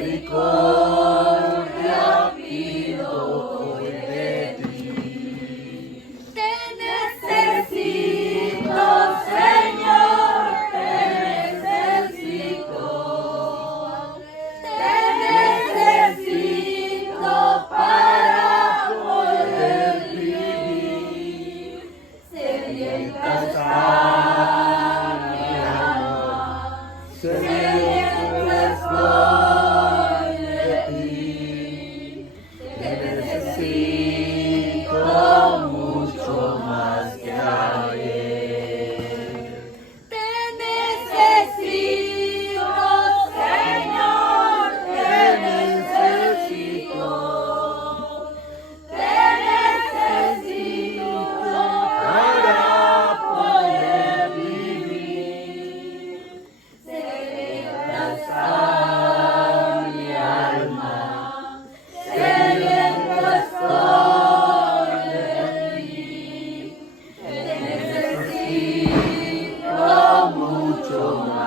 misericordia pido hoy de ti. Te necesito, Señor, te necesito. Te necesito para poder vivir. Sedienta está mi alma, sedienta estoy de ti. Te necesito mucho más que ayer. Te necesito, Señor, te necesito. Te necesito para poder vivir. Sedienta está mi alma, sedienta estoy de ti. Te necesito mucho más.